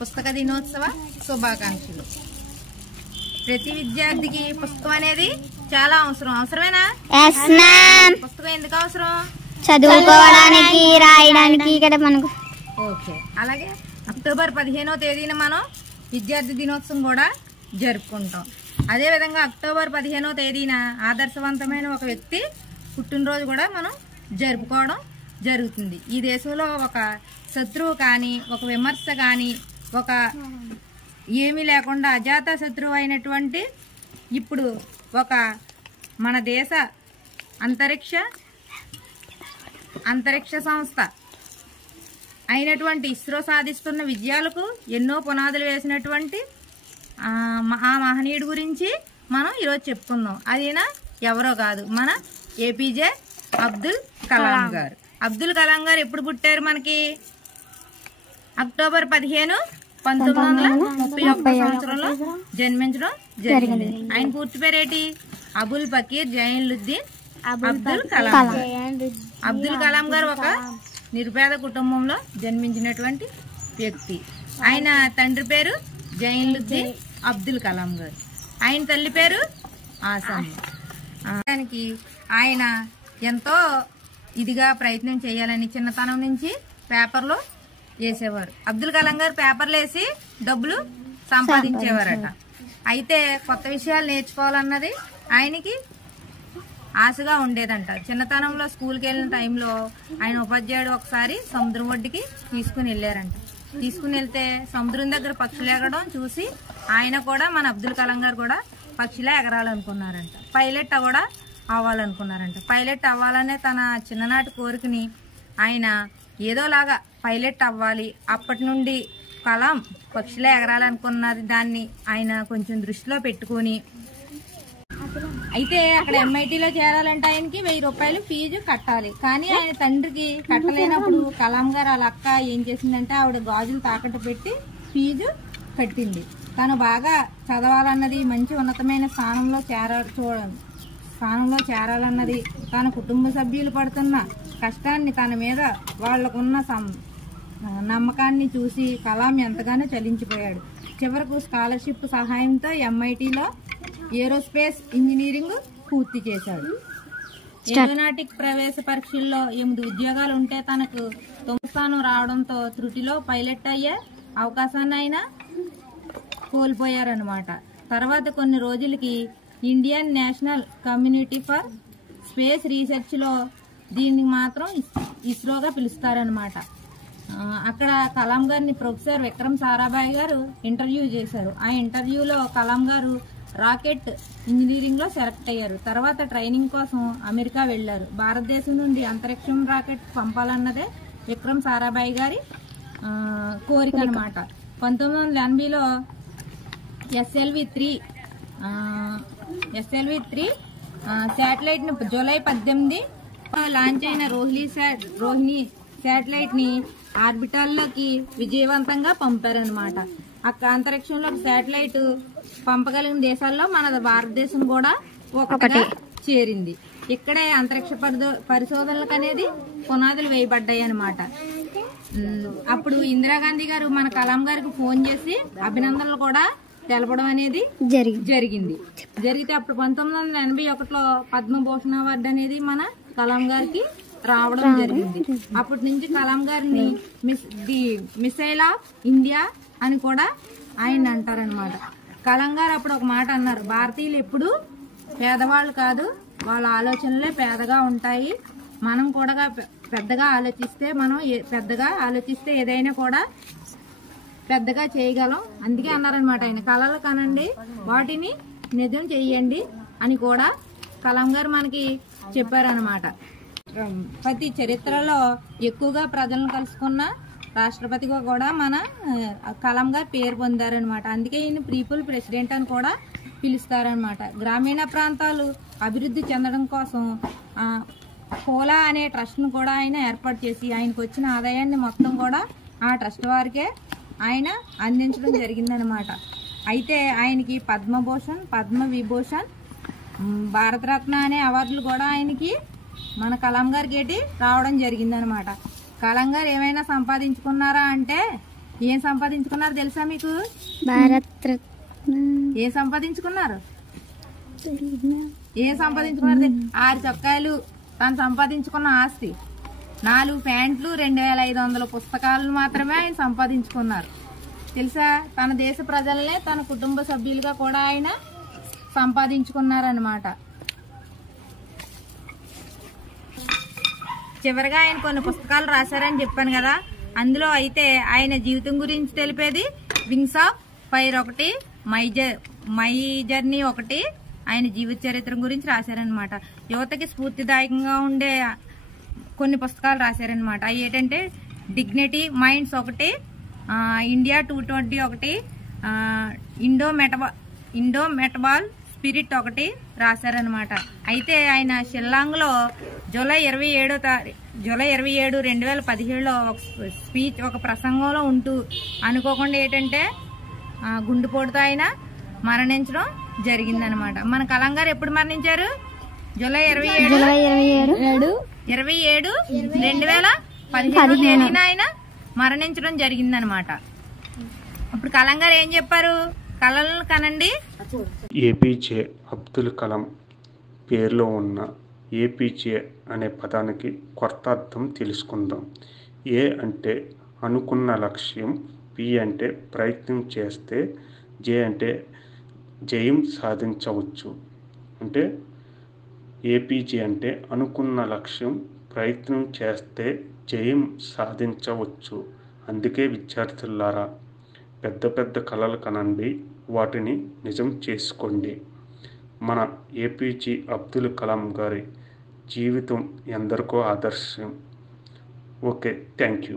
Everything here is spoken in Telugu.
పుస్తక దినోత్సవ శుభాకాంక్షలు. ప్రతి విద్యార్థికి పుస్తకం అనేది చాలా అవసరం. అవసరమేనా? పుస్తకం ఎందుకు అవసరం? చదువుకోవడానికి, రాయడానికి కదా మనకు. ఓకే. అలాగే అక్టోబర్ 15వ తేదీన మనం విద్యార్థి దినోత్సవం కూడా జరుపుకుంటాం. అదేవిధంగా అక్టోబర్ 15వ తేదీన ఆదర్శవంతమైన ఒక వ్యక్తి పుట్టినరోజు కూడా మనం జరుపుకోవడం జరుగుతుంది. ఈ దేశంలో ఒక శత్రువు కానీ, ఒక విమర్శ కానీ, ఒక ఏమీ లేకుండా అజాత శత్రువు అయినటువంటి ఇప్పుడు ఒక మన దేశ అంతరిక్ష సంస్థ అయినటువంటి ఇస్రో సాధిస్తున్న విజయాలకు ఎన్నో పునాదులు వేసినటువంటి ఆ మహనీయుడి గురించి మనం ఈరోజు చెప్పుకుందాం. అదేనా ఎవరో కాదు, మన ఏపీజే అబ్దుల్ కలాం గారు. అబ్దుల్ కలాం గారు ఎప్పుడు పుట్టారు? మనకి అక్టోబర్ 15, 1931 సంవత్సరంలో జన్మించడం జరిగింది. ఆయన పూర్తి పేరేటి? అబుల్ బకీర్ జైనుద్దీన్ అబ్దుల్ కలాం గారు. అబ్దుల్ కలాం గారు ఒక నిరుపేద కుటుంబంలో జన్మించినటువంటి వ్యక్తి. ఆయన తండ్రి పేరు జైనుద్దీన్ అబ్దుల్ కలాం గారు. ఆయన తల్లి పేరు ఆసమ్. దానికి ఆయన ఎంతో ఇదిగా ప్రయత్నం చేయాలని చిన్నతనం నుంచి పేపర్లో వేసేవారు. అబ్దుల్ కలాం గారు పేపర్లు వేసి డబ్బులు సంపాదించేవారట. అయితే కొత్త విషయాలు నేర్చుకోవాలన్నది ఆయనకి ఆశగా ఉండేదంట. చిన్నతనంలో స్కూల్కి వెళ్ళిన టైంలో ఆయన ఉపాధ్యాయుడు ఒకసారి సముద్రం ఒడ్డుకి తీసుకుని వెళ్ళారంట. తీసుకుని వెళ్తే సముద్రం దగ్గర పక్షులు ఎగరడం చూసి ఆయన కూడా, మన అబ్దుల్ కలాం గారు కూడా పక్షిలా ఎగరాలనుకున్నారంట. పైలట్ కూడా అవ్వాలనుకున్నారంట. పైలట్ అవ్వాలనే తన చిన్ననాటి కోరికని ఆయన ఏదోలాగా పైలట్ అవ్వాలి. అప్పటి నుండి కలాం పక్షిలా ఎగరాలనుకున్నది దాన్ని ఆయన కొంచెం దృష్టిలో పెట్టుకుని, అయితే అక్కడ MITలో చేరాలంటే ఆయనకి 1000 రూపాయలు ఫీజు కట్టాలి. కానీ ఆయన తండ్రికి కట్టలేనప్పుడు కలాం గారు వాళ్ళ అక్క ఏం చేసిందంటే ఆవిడ గాజులు తాకట్టు పెట్టి ఫీజు కట్టింది. తను బాగా చదవాలన్నది, మంచి ఉన్నతమైన స్థానంలో చేరాలన్నది, తన కుటుంబ సభ్యులు పడుతున్న కష్టాన్ని, తన మీద వాళ్లకున్న నమ్మకాన్ని చూసి కలాం ఎంతగానో చలించిపోయాడు. చివరకు స్కాలర్షిప్ సహాయంతో MITలో ఏరోస్పేస్ ఇంజనీరింగ్ పూర్తి చేశాడు. ఏరోనాటిక్ ప్రవేశ పరీక్షల్లో 8 ఉద్యోగాలు ఉంటే తనకు 9వ స్థానం రావడంతో త్రుటిలో పైలట్ అయ్యే అవకాశాన్ని ఆయన కోల్పోయారనమాట. తర్వాత కొన్ని రోజులకి Indian national community for space రీసెర్చ్లో దీన్ని మాత్రం ఇస్రోగా పిలుస్తారనమాట. అక్కడ కలాం గారిని ప్రొఫెసర్ విక్రమ్ సారాభాయ్ గారు ఇంటర్వ్యూ చేశారు. ఆ ఇంటర్వ్యూలో కలాం గారు రాకెట్ ఇంజనీరింగ్లో సెలెక్ట్ అయ్యారు. తర్వాత ట్రైనింగ్ కోసం అమెరికా వెళ్లారు. భారతదేశం నుండి అంతరిక్షం రాకెట్ పంపాలన్నదే విక్రమ్ సారాభాయ్ గారి కోరిక అనమాట. 1980లో SLV-3 శాటిలైట్ ను జూలై 18 లాంచ్ అయిన రోహిణి శాటిలైట్ ని ఆర్బిటాల్లోకి విజయవంతంగా పంపారనమాట. అక్కడ అంతరిక్షంలో శాటిలైట్ పంపగలిగిన దేశాల్లో మన భారతదేశం కూడా ఒకటిగా చేరింది. ఇక్కడే అంతరిక్ష పరిశోధనలకు అనేది పునాదులు వేయబడ్డాయి అనమాట. అప్పుడు ఇందిరాగాంధీ గారు మన కలాం గారికి ఫోన్ చేసి అభినందనలు కూడా తెలపడం అనేది జరిగింది. జరిగితే అప్పుడు 1981లో పద్మభూషణ్ అవార్డు అనేది మన కలాం గారికి రావడం జరిగింది. అప్పటి నుంచి కలాం గారిని మిసైల్ ఆఫ్ ఇండియా అని కూడా ఆయన అంటారనమాట. కలాం గారు అప్పుడు ఒక మాట అన్నారు, భారతీయులు ఎప్పుడు పేదవాళ్ళు కాదు, వాళ్ళ ఆలోచనలే పేదగా ఉంటాయి. మనం కూడా పెద్దగా ఆలోచిస్తే ఏదైనా కూడా పెద్దగా చేయగలం. అందుకే అన్నారనమాట ఆయన, కలలు కనండి, వాటిని నిజం చెయ్యండి అని కూడా కలాం గారు మనకి చెప్పారనమాట. ప్రతి చరిత్రలో ఎక్కువగా ప్రజలను కలుసుకున్న రాష్ట్రపతిగా కూడా మన కలాం గారు పేరు పొందారనమాట. అందుకే ఈయన పీపుల్ ప్రెసిడెంట్ అని కూడా పిలుస్తారనమాట. గ్రామీణ ప్రాంతాలు అభివృద్ధి చెందడం కోసం కోలా అనే ట్రస్ట్ను కూడా ఆయన ఏర్పాటు చేసి ఆయనకు వచ్చిన ఆదాయాన్ని మొత్తం కూడా ఆ ట్రస్ట్ వారికే ఆయన అందించడం జరిగిందనమాట. అయితే ఆయనకి పద్మభూషణ్, పద్మవిభూషణ్, భారతరత్న అనే అవార్డులు కూడా ఆయనకి మన కలాం గారికి రావడం జరిగిందనమాట. కలాం గారు ఏమైనా సంపాదించుకున్నారా అంటే ఏం సంపాదించుకున్నారు తెలుసా మీకు? భారత్ ఏం సంపాదించుకున్నారు? 6 చొక్కాయలు తను సంపాదించుకున్న ఆస్తి, 4 ప్యాంట్లు, 2500 పుస్తకాలను మాత్రమే ఆయన సంపాదించుకున్నారు. తెలుసా? తన దేశ ప్రజలనే తన కుటుంబ సభ్యులుగా కూడా ఆయన సంపాదించుకున్నారన్నమాట. చివరిగా ఆయన కొన్ని పుస్తకాలు రాశారని చెప్పాను కదా, అందులో అయితే ఆయన జీవితం గురించి తెలిపేది వింగ్స్ ఆఫ్ ఫైర్ ఒకటి, మై జర్నీ ఒకటి, ఆయన జీవిత చరిత్ర గురించి రాశారనమాట. యువతకి స్ఫూర్తిదాయకంగా ఉండే కొన్ని పుస్తకాలు రాశారనమాట. అవి ఏంటంటే డిగ్నిటీ మైండ్స్ ఒకటి, ఇండియా 220 ఒకటి, ఇండో మెటబాల్ స్పిరిట్ ఒకటి రాశారనమాట. అయితే ఆయన షిల్లాంగ్లో జూలై 27, 2017లో ఒక ప్రసంగంలో ఉంటూ అనుకోకుండా ఏంటంటే గుండెపోటుతో ఆయన మరణించడం జరిగిందనమాట. మన కలాం గారు ఎప్పుడు మరణించారు? జూలై 27, 2017 ఆయన మరణించడం జరిగిందనమాట. ఇప్పుడు కలాం గారు ఏం చెప్పారు? కలలను కనండి. ఏపీజే అబ్దుల్ కలాం పేరులో ఉన్న ఏపీజే అనే పదానికి కొత్త అర్థం తెలుసుకుందాం. ఏ అంటే అనుకున్న లక్ష్యం, పి అంటే ప్రయత్నం చేస్తే, జే అంటే జయం సాధించవచ్చు. అంటే ఏపీజే అంటే అనుకున్న లక్ష్యం, ప్రయత్నం చేస్తే జయం సాధించవచ్చు. అందుకే విద్యార్థులారా, పెద్ద పెద్ద కలలు కనండి, వాటిని నిజం చేసుకోండి. మన ఏపీజే అబ్దుల్ కలాం గారి జీవితం ఎందరికో ఆదర్శం. Okay, thank you.